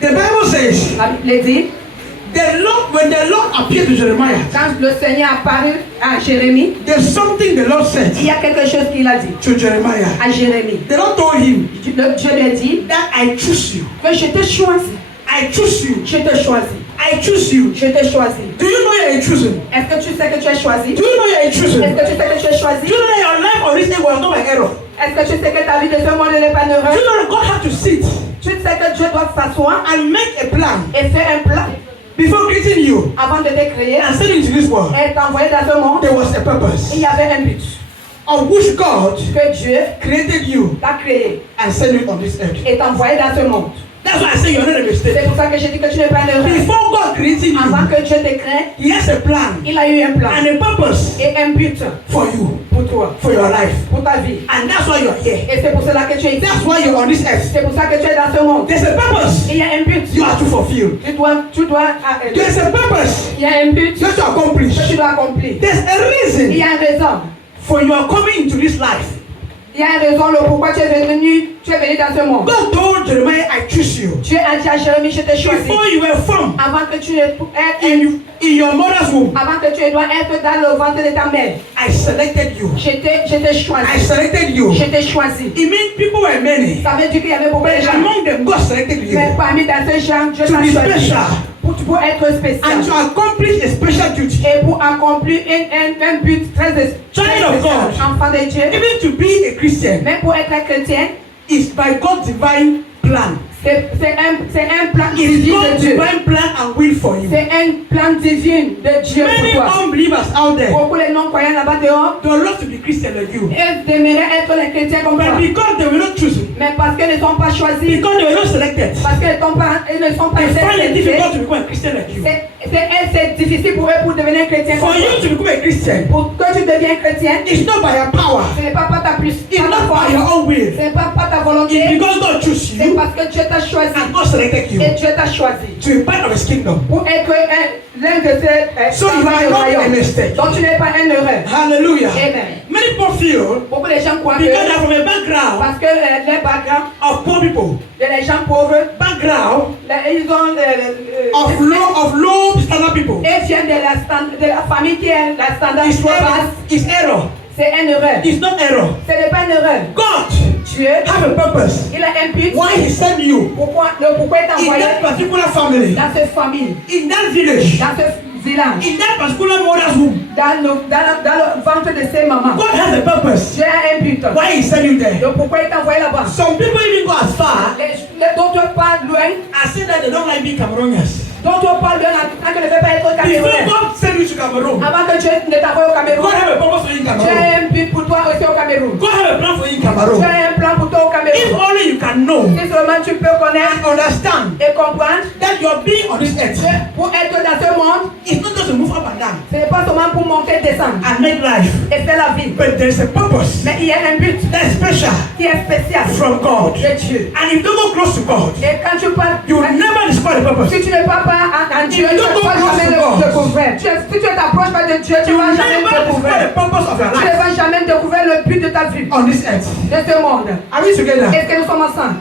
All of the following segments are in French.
The Bible says, La Bible dit, when the Lord appeared to Jeremiah, quand le Seigneur apparut à Jérémie, there's something the Lord said il y a quelque chose qu'il a dit to Jeremiah. à Jérémie. The Lord told him Dieu lui a dit that I choose you. que je te choisis. I choose you. Je te choisis. I choose you. Je te choisis. Do you know you're chosen? Est-ce que tu sais que tu es choisi? Do you know you're chosen? Est-ce que tu sais que tu es Do choisi? you know that your life on this day was not by error? Est-ce que tu sais que ta vie de ce monde n'est pas Do heureuse? you know that God had to sit Tu sais que Dieu doit s'asseoir and make a plan et faire un plan before creating you avant de te créer and sending you to this world? et t'envoyer dans ce monde? There was a purpose Il y avait un but of which God que Dieu created you t'a créé and sent you on this earth. et t'a envoyé dans ce monde. That's why I say you're not a C'est mistake. pour ça que je dis que tu n'es pas heureux. Before God created Avant you, que Dieu te crée, He has a plan il a eu un plan and a purpose et un but for you, pour toi, for your life. pour ta vie. And that's why you're here. Et c'est pour cela que tu es ici. That's why you're on this earth. C'est pour ça que tu es dans ce monde. There's a purpose Il y a un but. you have to fulfill. Tu dois There's a purpose il y a un but you have to accomplish. que tu dois accomplir. There's a Il reason y a une raison. for your coming into this life. Il y a une raison le pourquoi tu es venu dans ce monde. God told Jeremiah, I choose you. Dieu a dit à Jérémie, je t'ai choisi. Before you were formed Avant que tu aies in your mother's womb, avant que tu dois être dans le ventre de ta mère. I selected you. Je t'ai choisi. I selected you. Je t'ai choisi. It means people were many. Ça veut dire qu'il y avait beaucoup de But gens. among them, God selected you Mais parmi dans ces gens, Dieu to t'a be choisi. special Pour être spécial. and to accomplish a special duty. Et pour accomplir un but très Child of God. enfant de Dieu. Even to be a Christian Mais pour être chrétien, is by God's divine plan. c'est un plan It is divin de God's Dieu. divine plan and will for you. C'est un plan divin de Dieu Many pour toi. unbelievers out there Beaucoup de non-croyants là-bas dehors, don't love to be Christian like you. ils aimeraient être les chrétiens comme toi. But because they were not chosen, Mais parce qu'ils ne sont pas choisis, because they were not selected, parce qu'ils ne sont pas they find it difficult sélectionnés, to become a Christian like you. c'est difficile pour eux pour devenir chrétien For comme toi. you to become a Christian, Pour que tu deviennes chrétien, it's not by your power, ce n'est pas par ta it's puissance, not by your own will. ce n'est pas par ta It's volonté, because God chose c'est you parce que Dieu t'a choisi and God selected you et Dieu t'a choisi to be part of His kingdom. pour être l'un de ces So you are not a mistake. Donc tu n'es pas un heureux. Hallelujah. Amen. Many people feel Beaucoup de gens croient que because they're from a background parce que les backgrounds of poor people, les gens pauvres, background ils ont of low standard people. ils viennent de la famille qui est la standard It's trop basse. It's error. C'est un heureux. It's not error. Ce n'est pas un heureux. God Dieu have a purpose. il a un but. Why He sent you Pourquoi il t'a in envoyé that particular family, dans cette famille, in that village, dans ce village, in that particular mother's womb. dans le ventre de ses mamans. God has a purpose. Dieu a un but. Why He sent you there. Donc pourquoi il t'a envoyé là-bas? Some people even go as far D'autres parlent loin. as say that they don't like being Cameroonians. D'autres parlent loin en tant que ne veut pas être Before Camerounais. God sent you to Cameroon, Avant que Dieu ne t'envoie au Cameroun, God have a purpose for you in Dieu Cameroon. a un but pour toi aussi au Cameroun. God have a plan for you in Dieu Cameroon. a un plan pour toi au If Cameroun. only you can know Si seulement tu peux connaître and understand et comprendre that your being on this earth que pour être dans ce monde, is not just to move up and down ce n'est pas seulement pour monter, descendre and make life, et faire la vie. but there is a purpose Mais il y a un but that's special qui est spécial from God. de Dieu. And if you don't go close to God, Et quand tu parles, you will never discover the purpose. si tu ne parles pas en Dieu, tu ne vas jamais le découvrir. Si tu ne t'approches pas de Dieu, tu You ne will vas jamais never le discover découvrir. the purpose of your Tu ne life vas jamais découvrir le but de ta vie, on this earth. de ce monde. Are we together? Est-ce que nous sommes ensemble?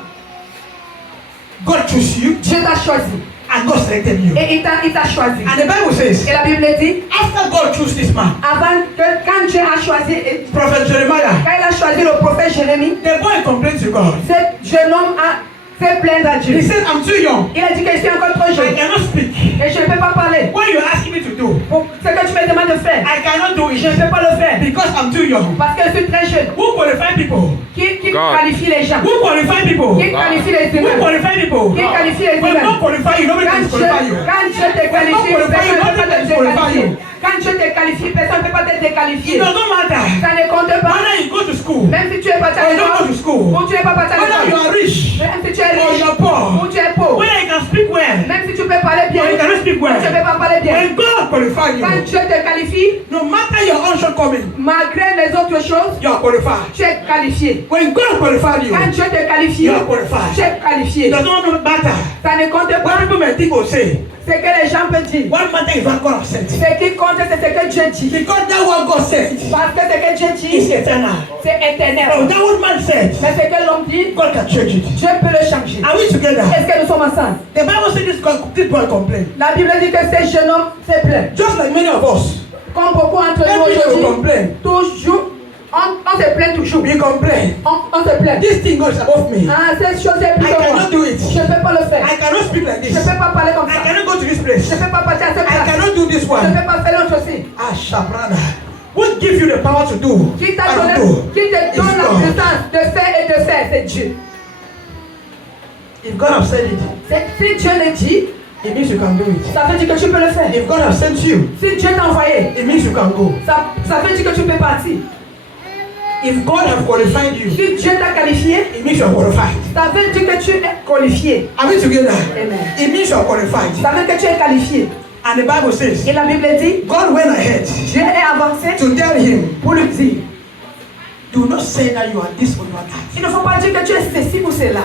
God chose you Dieu t'a choisi and God selected you. et il t'a choisi. And the Bible says, Et la Bible dit, after God chose this man, avant que quand Dieu a choisi, Prophet Jeremiah, quand il a choisi le prophète Jérémie, the boy complained to God. ce jeune homme a fait plaindre à He Dieu. said, I'm too young. Il a dit que je suis encore trop I jeune cannot speak. et je ne peux pas parler. What you're asking me to do, Pour ce que tu me demandes de faire, I cannot do je it ne peux pas le faire because I'm too young. parce que je suis très jeune. Who qualify people? Qui God. qualifie les gens? Who qualify people? Qui qualifie les Who humains? qualify people? Qui qualifie les When humains? God qualify you, nobody Quand can qualify you. Dieu te qualifie, personne ne peut pas te déqualifier. Quand Dieu te qualifie, personne ne peut pas te It déqualifier. doesn't matter Ça ne compte pas. whether you go to school, Même si tu es parti à or you don't go l'école, to school, ou tu n'es pas parti à whether you l'école, are rich, même si tu es or riche, you're poor, ou tu es pauvre, whether you can speak well, même si tu peux parler bien, or you cannot speak ou tu ne well. peux pas parler bien. When God qualify Quand you, Dieu te qualifie, no matter your own shortcoming, malgré les autres choses, you are qualified. tu es qualifié. When God qualified you, Quand Dieu te qualifie, you are qualified. tu es qualifié. It doesn't matter Ça ne compte What pas people may think or say, ce que les gens peuvent dire. what matter is what God has said. Ce qui compte, c'est ce que Dieu dit. Because that what God said Parce que ce que Dieu is dit, eternal. c'est Oh, éternel. that what man said, Mais ce que l'homme dit, God can change it. Dieu peut le changer. Are we together? Est-ce que nous sommes ensemble? The Bible says this boy complain. La Bible dit que ce jeune homme se plaint. Just like many of us. Comme beaucoup entre nous Every day we aujourd'hui, complain. toujours, on se plaint toujours. We complain. On se plaint. This thing God is above me. Ah, cette chose est plus I que moi. cannot do it. Je ne peux pas le faire. I cannot speak like Je this. ne peux pas parler comme I ça. cannot go to this Je place. ne peux pas partir à cette I place. cannot do this Je ne one. peux pas faire l'autre aussi. Ah, Shabrana. What gives you the power to do? Qui t'a I donné, don't know. qui te It's donne la God. puissance de faire et de faire, c'est Dieu. If God has said it, Si Dieu le dit, it means you can do it. ça veut dire que tu peux le faire. If God has sent you, Si Dieu t'a envoyé, it means you can go. ça veut dire que tu peux partir. If God has qualified you, Si Dieu t'a qualifié, it means you are qualified. ça veut dire que tu es qualifié. Are we together? Amen. It means you are qualified. Ça veut dire que tu es qualifié. And the Bible says, Et la Bible dit, God went ahead Dieu est avancé to tell him, pour lui dire. do not say that you are this or you are that. Il ne faut pas dire que tu es ceci ou cela.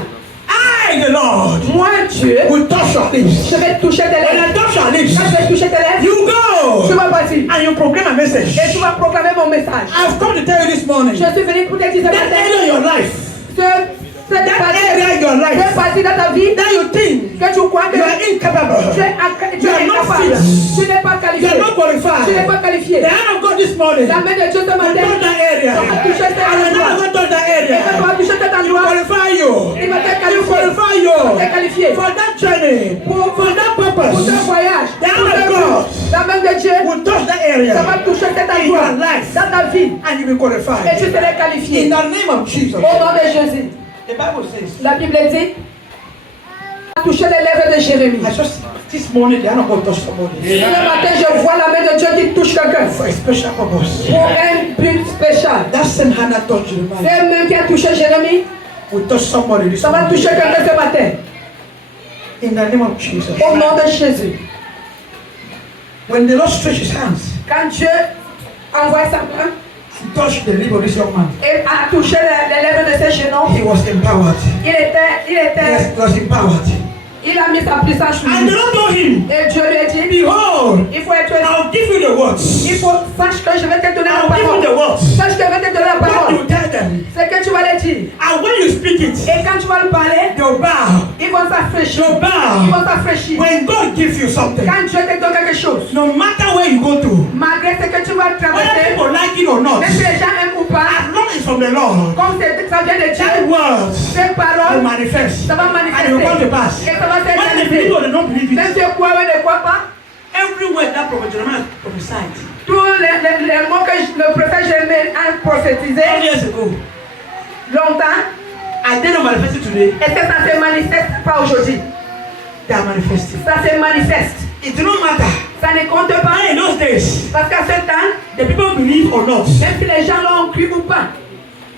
I, the Lord, Moi, Dieu, will touch your lips. je vais toucher tes When lèvres. I touch your lips, Quand je vais toucher tes lèvres, you go tu vas partir. and you proclaim a message. Et tu vas proclamer mon message. I've come to tell you this morning, Je suis venu pour te dire ce that matin, area in your life, cette that partie, area in your life, cette partie dans ta vie, that you think que tu crois que you are incapable, tu es You are not incapable. fit. Tu n'es pas you qualifié. are not Tu n'es qualified. pas qualifié. The hand of God this morning, La main de Dieu ce will matin, touch that area. ça va toucher cet And when endroit. God touch that Et quand tu vas area, toucher cet you endroit, qualify you. il va te You qualifier. qualify Il va te you qualifier. for that journey, for that Pour purpose. ce voyage, The hand of God la main de Dieu, will touch that ça area va toucher cet in your endroit life, dans ta vie. and you will Et qualify. tu serais In qualifié. the name of Jesus. Au nom de Jésus. The Bible says, La Bible dit, toucher les lèvres de Jérémie. I just this morning the hand of God touch somebody Ce matin, je vois la main de Dieu qui touche quelqu'un for a special purpose. pour un but spécial. That same hand that touched Jeremiah C'est même qui a touché Jérémie, will touch somebody this ça va morning. toucher quelqu'un ce matin. In the name of Jesus. Au nom de Jésus. When the Lord stretched his hands Quand Dieu envoie sa main and touched the lip of this young man, et a touché les lèvres de ce jeune homme, he was empowered. il He was empowered. il a mis sa puissance sur And the lui. Lord told him, Et Dieu lui a dit, behold, il faut être, I'll give you the words. il faut, sache que je vais te donner la I'll give you the parole. words. Sache que je vais te donner la What parole. you tell them. C'est que tu vas le dire. And when you speak it, Et quand tu vas le parler, they'll bow. ils vont s'afraîchir. They'll Ils bow. vont s'afraîchir. When God gives you something, Quand Dieu te donne quelque chose, no matter where you go to, malgré ce que tu vas whether traverser, people like it or not, même si les gens aiment ou pas, as long as it's from the Lord, comme ça vient de that Dieu, words ces will paroles, manifest. ça va And it will come to manifester. pass. Et ça va Whether they believe s'éterniser. or they don't believe Même it, si tu crois ou ne crois pas, every word that prophet Jeremiah prophesied tous les mots que le prophète Jérémie a prophétisé 10 years ago, longtemps, are they not manifested today? est-ce que ça se manifeste pas aujourd'hui? They are manifesting. Ça se manifeste. It do not matter. Ça ne compte pas. But in those days, Parce qu'à ce temps, the people believe or not, même si les gens l'ont cru ou pas,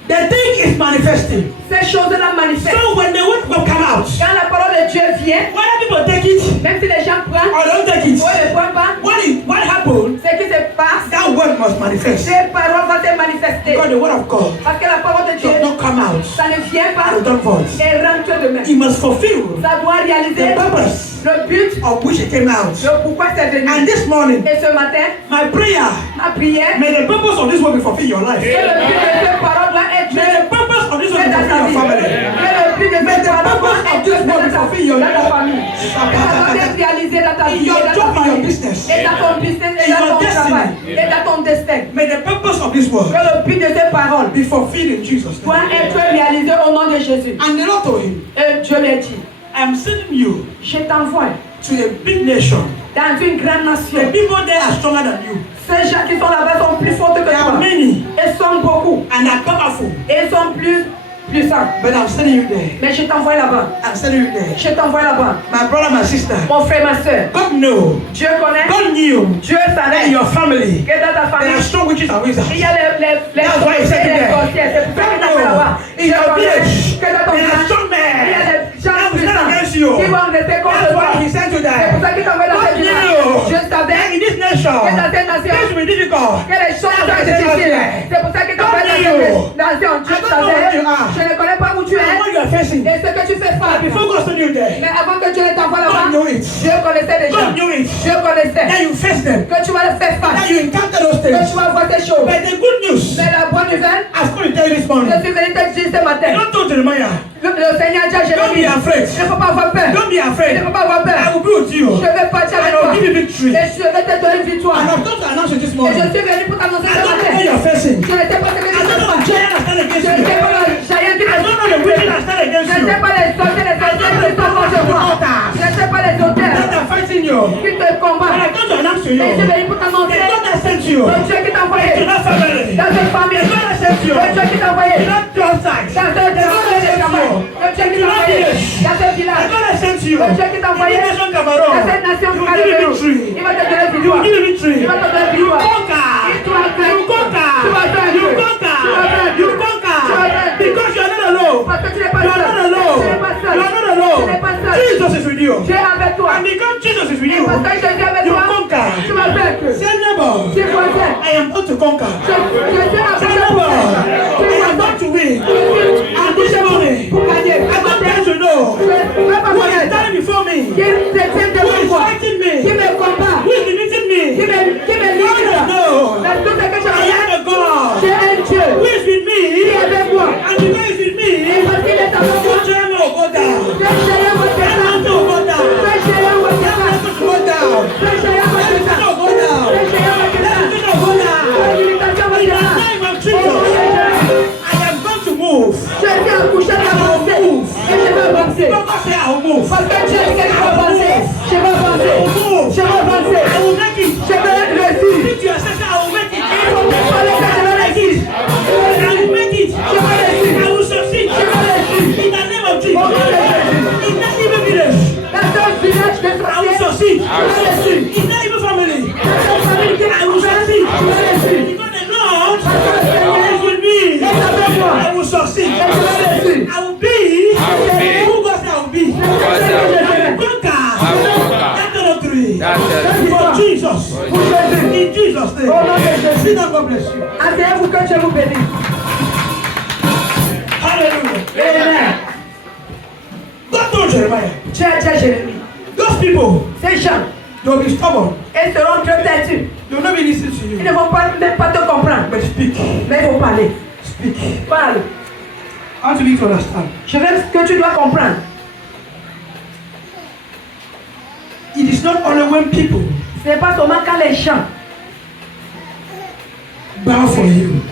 the thing is manifesting. ces choses-là manifestent. So when the word will come out, Quand la parole de Dieu vient, whether people take it même si les gens prennent or don't take it, ou ne prennent pas, what happened, ce qui se passe, that word must manifest. ces paroles vont se manifester. Because the word of God Parce que la parole de Dieu, does not come out ça ne vient pas without voice. et rentre de même. It must fulfill Ça doit réaliser the purpose le but, of which it came out. le pourquoi c'est venu. And this morning, Et ce matin, my prayer, ma prière, may the purpose of this word be fulfilled in your life. que le but de cette parole doit être May the purpose of this word fait be dans ta fulfilled in vie. your family. Que le but de May cette the parole purpose doit of être this fait word be dans fulfilled in your ta life. famille. Et ça doit être réalisé dans ta In vie, your et dans job, ta in your famille, business. et dans ton business, et In dans your ton destiny. travail, et dans ton destin. May the purpose of this word Que le but de ces paroles be fulfilled in Jesus' doit name. être réalisé au nom de Jésus. And the Lord told him, Et Dieu lui a dit, I am sending you je t'envoie to a big nation. dans une grande nation. The people there are stronger than you. Ces gens qui sont là-bas sont plus forts que There are toi. many Ils sont beaucoup. and are powerful. Et ils sont plus puissants. But I'm sending you there. Mais je t'envoie là-bas. I'm sending you there. Je t'envoie là-bas. My brother, my sister. Mon frère, ma soeur. God know. Dieu connaît. God knew Dieu that in savait your family que dans ta there famille, are strong witches and wizards. il y a les That's why he said it there. sorcières. C'est pour ça qu'il t'a fait là-bas. In Dieu your connaît village, que dans ton there are village, strong il y a men. des gens That will stand puissants against you. qui vont rester contre That's toi. why he sent you C'est pour there. ça qu'il t'envoie dans God cette village. knew Je savais in this nation, que dans cette nation, things will be difficult. que les choses sont difficiles. C'est pour ça que quand tu es dans cette nation, tu savais, je ne connais pas où tu es And what you are facing, et ce que tu fais face. before God sent you there, Mais avant que Dieu ne t'envoie God là-bas, knew it. Dieu connaissait déjà. God knew it. Dieu connaissait Then you face them. que tu vas le faire That face, you encounter those que things. tu vas voir ces choses. But the good news, Mais la bonne nouvelle, I've come to tell you this morning. je suis venu te dire ce matin. Don't told Jeremiah, Le Seigneur dit à don't be Jérémie, afraid. il ne faut pas avoir peur. Don't be Il ne afraid. faut pas avoir peur. I will be with you. Je vais partir avec And I toi. will give you victory. Et je vais te donner une victoire. And I've come to announce it this Et morning. je suis venu pour t'annoncer I ce don't know matin. what you're facing. Je ne sais pas ce que I tu don't know fais. what giant has stand Je against ne sais you. pas le giant qui I don't know the witches that stand Je against ne you. sais pas les sorciers, les sorcières qui sont contre moi. Je ne sais pas les auteurs That are fighting you. qui te And combattent. I come to announce to you. Et je suis venu pour The t'annoncer God that sent you. le Dieu qui t'a envoyé To that family. dans cette famille. The God that sent you. Le Dieu qui t'a envoyé To that job site. dans ce travail. Le Dieu qui t'a envoyé dans ce The village. God that sent you. Le Dieu qui t'a envoyé In the nation Cameroon. dans cette nation You du will give me Cameroun. victory. Il va te donner You will victoire. give me victory. Il va te donner You victoire. conquer. Tu vas faire. You conquer. Tu vas faire. You Tu vas conquer. faire. You Tu vas conquer. faire. Because you are not alone. Parce que tu n'es pas You are seul. not alone. Tu n'es pas seul. You are not Tu alone. n'es pas seul. Jesus is with you. Dieu est avec toi. And because Jesus is with Et you, parce que je suis avec you toi, conquer. tu vas vaincre. Say neighbor, Tu es voisin. I am about to conquer. Je suis la Say prochaine neighbor, Tu I es am voisin. about to win. Je And this morning, pour gagner. I want them to know Je ne vais pas who is connaître. standing before me, Qui se tient who devant is moi. fighting Qui me, me combat. who is defeating me. Qui me God livre. knows. Dans tout ce que je I fais, am a God j'ai un Dieu who is with qui est me, avec moi. and because he is with Et me, parce qu'il est avec moi, good journey will go down. je serai votre That femme. mountain will go down. Je serai votre That femme. mountain will go down. Je serai That votre mountain femme. will go down. Je serai votre That femme. mountain will go down. L'imitation In the votre femme. name of Jesus, I am going to move. Je suis accouché d'avancer. Et je vais avancer. God say I will move. Parce que Dieu dit que je vais avancer. Je vais avancer. Je vais avancer. I will make it. Je vais réussir. Speak to yourself, I will make it. Il faut que parler que je vais réussir. I will make it. Je vais réussir. I will succeed. Je vais réussir. In the name of Jesus. In that evil village, Dans ce village de I will sorciers, succeed. je vais réussir. In that evil family, Dans cette famille qui I will succeed. je vais réussir. Because the Lord is with me. I will succeed. Et je vais réussir. I will be who God said I will be. I will conquer. That territory. For Jesus. Pour Jésus. In Jesus' name. Au nom de Jésus. Sit down, God bless you. Asseyez-vous que Dieu vous bénisse. Hallelujah. Amen. God told Jeremiah, Dieu a dit à Jérémie, those people, ces gens, they will be stubborn. ils seront très têtus. They will not be listening to Ils you. ne vont pas, même pas te comprendre. But speak. Mais ils vont parler. Speak. Parle. I want you to understand. Je veux que tu dois comprendre. It is not only when people Ce n'est pas seulement quand les gens bow for you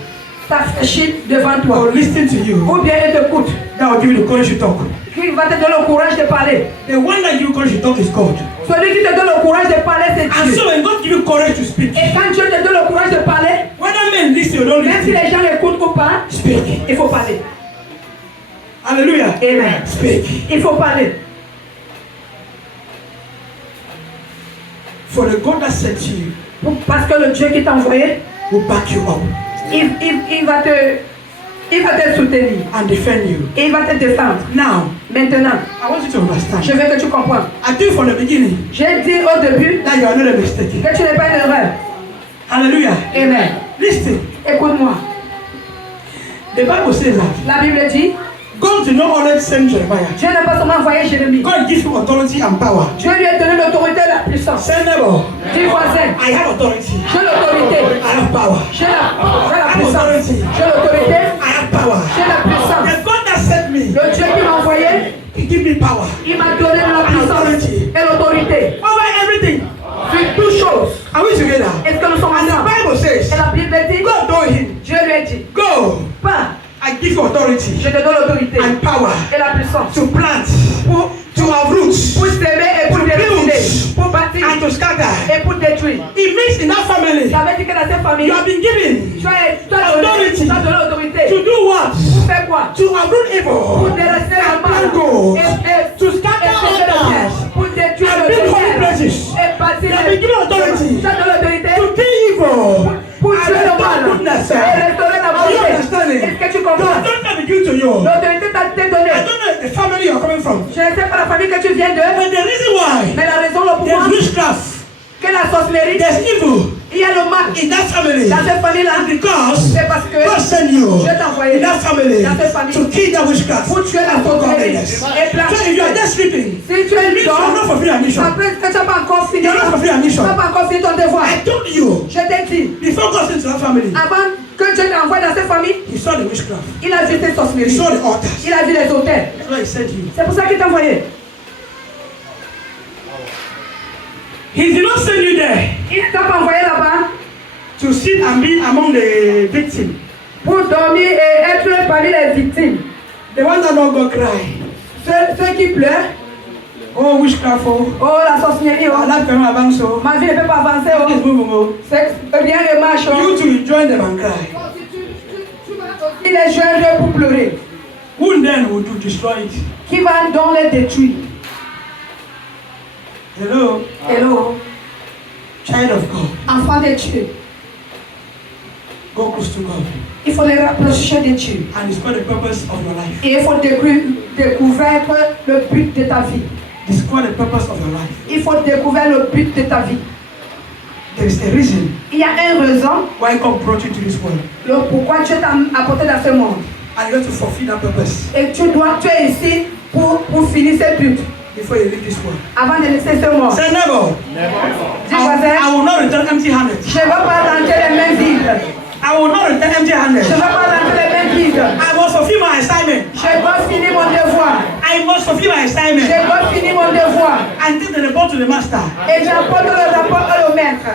s'affichent devant toi or listen to you ou bien ils t'écoutent that will give you the courage to talk. qui va te donner le courage de parler. The one that gives you courage to talk is God. Celui qui te donne le courage de parler, c'est And Dieu. so when God gives you courage to speak, Et quand Dieu te donne le courage de parler, whether men listen or don't même si listen, les gens écoutent ou pas, speak. il faut parler. Hallelujah. Amen. Speak. Il faut parler. For the God that sent you Parce que le Dieu qui t'a envoyé, will back you up il va te soutenir. and defend you. Et il va te défendre. Now, Maintenant, I want you to understand. je veux que tu comprennes. I told you from the beginning J'ai dit au début that you are not a mistake. que tu n'es pas une erreur. Hallelujah. Amen. Listen, Écoute-moi. the Bible says that La Bible dit, God did not only send Jeremiah. Dieu n'a pas seulement envoyé Jérémie. God gives him authority and power. Dieu lui a donné l'autorité et la puissance. Say neighbor, Dis voisin, I have authority. j'ai l'autorité. I have power. J'ai la puissance. J'ai l'autorité. I have power. J'ai la puissance. The God that sent me, Le Dieu qui m'a envoyé, He give me power il m'a donné la puissance et l'autorité. over everything. Sur toutes choses. Are we together? Est-ce que nous sommes And the ensemble? Bible says, Et la Bible dit, God told him, Dieu lui a dit, go, pas, I give you authority je te donne l'autorité and power et la puissance to plant, to have roots, pour s'aimer et pour décider, pour bâtir and to scatter. et pour détruire. It means in that family, Ça veut dire que dans cette famille, you have been given tu as donné l'autorité. to do what? Pour faire quoi? To uproot Pour evil, délaisser le and mal plant gold, et to scatter semer le others, bien, pour détruire and le build holy bien places, et bâtir You have been given authority Tu as donné l'autorité to kill evil, pour and tuer le restore mal goodness. et restaurer la Are you bonté. understanding? Est-ce que tu The comprends? authority that be given to you. L'autorité t'a été I donnée. don't know the family you're coming from, Je ne sais pas la famille que tu viens de, but the reason why mais la raison, le pouvoir, there's witchcraft, que la sorcellerie. There's evil Il y a le mal in that family. dans cette famille-là. Because C'est parce que God sent you je t'ai envoyé in that family dans cette famille to kill that witchcraft pour tuer la and for sorcellerie godliness. et So planter. if you are there sleeping, Si tu es you are not dedans, fulfilling your mission. après que tu n'as pas encore fini, You are not fulfilling your tu mission. n'as pas encore fini ton devoir. I told you Je t'ai dit, before God sent to that family, avant que Dieu t'envoie dans cette famille, he saw the witchcraft. il a vu tes He sorcelleries. saw the altars. Il a vu les hôtels. That's why he sent you. C'est pour ça qu'il t'a envoyé. He did not send you there Il ne t'a pas envoyé là-bas to sit and be among the victims. pour dormir et être parmi les victimes. The one that don't go cry. Ceux qui pleurent, Oh, witchcraft, oh. oh la sorcellerie, oh. Allah cannot advance, oh. Ma vie ne peut pas avancer, It's oh. moving, oh. Rien ne marche, oh. You to join them and cry. Il est jeune pour pleurer. Who then would you destroy it? Qui va donc les détruire? Hello, Hello, child of God. enfant de Dieu. Go close to God Il faut les rapprocher de Dieu. and discover the purpose of your life. Et il faut découvrir le but de ta vie. Discover the purpose of your life. Il faut découvrir le but de ta vie. There is a reason Il y a une raison why God brought you to this world. pourquoi Dieu t'a apporté dans ce monde. And you have to fulfill that purpose Et tu es ici pour finir ce but. before you leave this world. Avant de laisser ce monde. Say never. Dis voisin, I will not return empty-handed. je ne vais pas rentrer les mains vides. I will not return Je empty-handed. ne vais pas rentrer les mains vides. I must fulfill my assignment. Je dois finir mon devoir. I must fulfill my Je assignment dois finir mon devoir. and take the report to the master. Et j'apporte le rapport au maître.